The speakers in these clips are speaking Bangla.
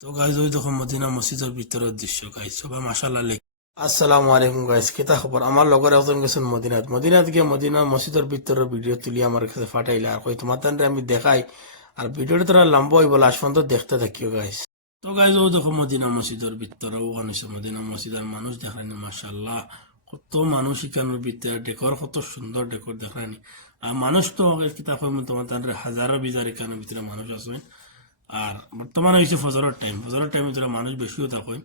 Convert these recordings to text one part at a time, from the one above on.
তো গাইজ ওই দেখো মদিনা মসজিদের ভিতরের দৃশ্য গাইজ সবাই মাসাল্লাহ লেখ আসসালামু আলাইকুম গাইজ কেতা খবর? আমার লগর একজন গেছেন মদিনাত। মদিনাত গিয়ে মদিনা মসজিদের ভিতরের ভিডিও তুলি আমার কাছে ফাটাইলে। আর কই, তোমার আমি দেখাই। আর ভিডিওটা তোরা লম্বা হইব লাস্ট পর্যন্ত দেখতে থাকিও গাইজ তো গাইজ ও দেখো মদিনা মসজিদের ভিতরে, ও আনিছে মদিনা মসজিদের মানুষ দেখায়নি মাসাল্লাহ কত মানুষ এখানের ভিতরে ডেকর কত সুন্দর ডেকর দেখায়নি। আর মানুষ তো কিতাব তোমার হাজারো বিজার এখানের ভিতরে মানুষ আছে। আর বর্তমানে হয়েছে ফজরের টাইম ফজরের টাইমে তোরা মানুষ বেশিও থাকেন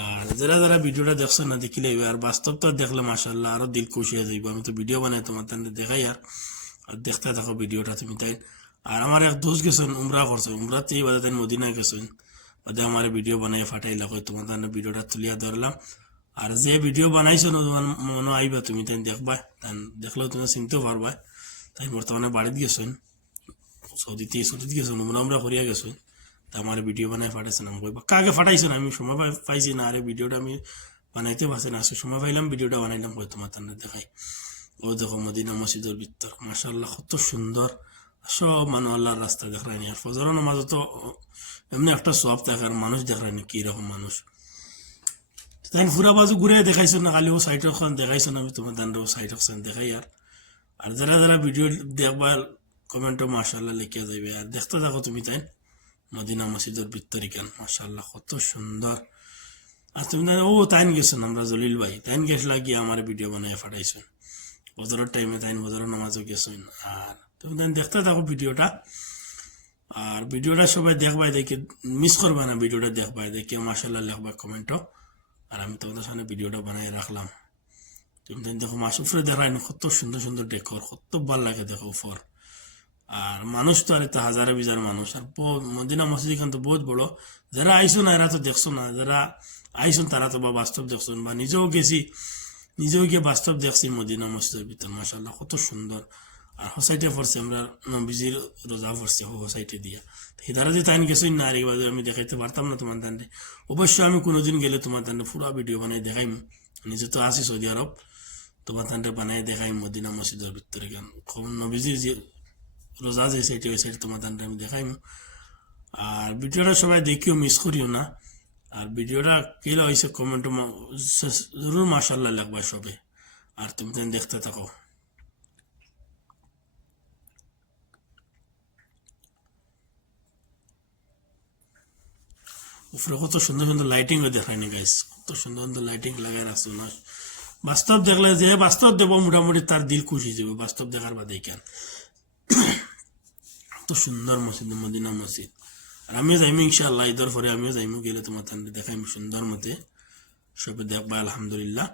আর যারা যারা ভিডিওটা দেখছ না, দেখিলে আর বাস্তবটা দেখলে মাসাল্লাহ আরও দিল খুশি হয়ে যাইব। আমি তো ভিডিও বানাই তোমার তাদের দেখাই আর আর দেখতে থাকো ভিডিওটা তুমি তাই। আর আমার এক দোষ গেছেন, উমরা করছে উমরাতে বাদে তাই মদিনা গেছেন। বাদে আমার ভিডিও বানাই ফাটাইলা কই তোমার তাদের ভিডিওটা তুলিয়া ধরলাম আর যে ভিডিও বানাইছো না, তোমার মনে আইবা তুমি তাই দেখবা। তাই দেখলেও তুমি চিনতেও পারবা তাই বর্তমানে বাড়িতে গেছেন। সৌদিতে সৌদিতে গেছো আমরা আমরা করিয়া গেছো। তা আমার ভিডিও বানাই ফাটাইছে না কইবা কাকে ফাটাইছেন আমি সময় পাই- পাইছি না আরে ভিডিওটা আমি বানাইতে পারছি না সময় পাইলাম ভিডিওটা বানাইলাম কই তোমার তান্না দেখাই। ও দেখো, মদিনা মসজিদের ভিতর মাসাল্লাহ কত সুন্দর সব মানুষ আল্লাহর রাস্তা দেখায়নি আর ফজর নামাজও তো এমনি একটা সব আর মানুষ দেখায়নি কি রকম মানুষ তাই ফুরা বাজু ঘুরে দেখাইছো না, খালি ও সাইড দেখাইছো না, আমি তোমার দান্ড সাইড দেখাই আর আর যারা যারা ভিডিও দেখবার কমেন্টও মাশাল্লাহ লিখে যাবে আর দেখতে থাকো তুমি তাই মদিনা মসজিদের ভিতরিকান মাশাল্লাহ কত সুন্দর। আর তুমি ও তাইন গেছেন আমরা জলিল ভাই। তাইন গেছলা গিয়ে আমার ভিডিও বানাই ফাটাইছেন। বজরের টাইমে তাইন বজরের নামাজও গেছেন। আর তুমি তাই দেখতে থাকো ভিডিওটা। আর ভিডিওটা সবাই দেখবাই, দেখে মিস করবে না ভিডিওটা দেখবাই। দেখে মাশাল্লাহ লেখবা কমেন্টও। আর আমি তোমাদের সামনে ভিডিওটা বানাই রাখলাম। তুমি দেখো মাস উপরে দেখায় কত সুন্দর সুন্দর ডেকর কত ভালো লাগে দেখো উপর। আর মানুষ তো আর একটা হাজারে বিজার মানুষ। আর মদিনা মসজিদ খান তো বহুত বড়। যারা আইসো না, এরা তো দেখছ না। যারা আইসুন তারা তো বা বাস্তব দেখছ বা নিজেও গেছি, নিজেও গিয়ে বাস্তব দেখছি মদিনা মসজিদের ভিতর। মাসাল্লাহ কত সুন্দর। আর হোসাইটে পড়ছে আমরা, নবীজির রোজা পড়ছি হোসাইটে দিয়া। হিদারা যে তাইন গেছই না আর এবার আমি দেখাইতে পারতাম না তোমার দান্ডে। অবশ্যই আমি কোনোদিন গেলে তোমার দান্ডে পুরো ভিডিও বানাই দেখাইম। নিজে তো আছি সৌদি আরব। তোমার দান্ডে বানাই দেখাই মদিনা মসজিদের ভিতরে। গান নবীজির যে রোজা যে সেটি ওই সাইড তোমার দানটা আমি দেখাইম। আর ভিডিওটা সবাই দেখিও মিস করিও না। আর ভিডিওটা কেলা হয়েছে কমেন্ট জরুর মাসাল্লাহ লাগবা সবে। আর তুমি তাই দেখতে থাকো। উপরে কত সুন্দর সুন্দর লাইটিং দেখায়নি গাইস কত সুন্দর সুন্দর লাইটিং লাগাই রাখছো না বাস্তব দেখলে যে বাস্তব দেবো মোটামুটি তার দিল খুশি যাবে। বাস্তব দেখার বাদে কেন? তো সুন্দর মসজিদ মদিনা মসজিদ আর আমিও যাইমু ইনশাআল্লাহ ঈদের পরে আমিও যাইমু গেলে তোমার দেখাইম সুন্দর মতে সবে দেখবা আলহামদুলিল্লাহ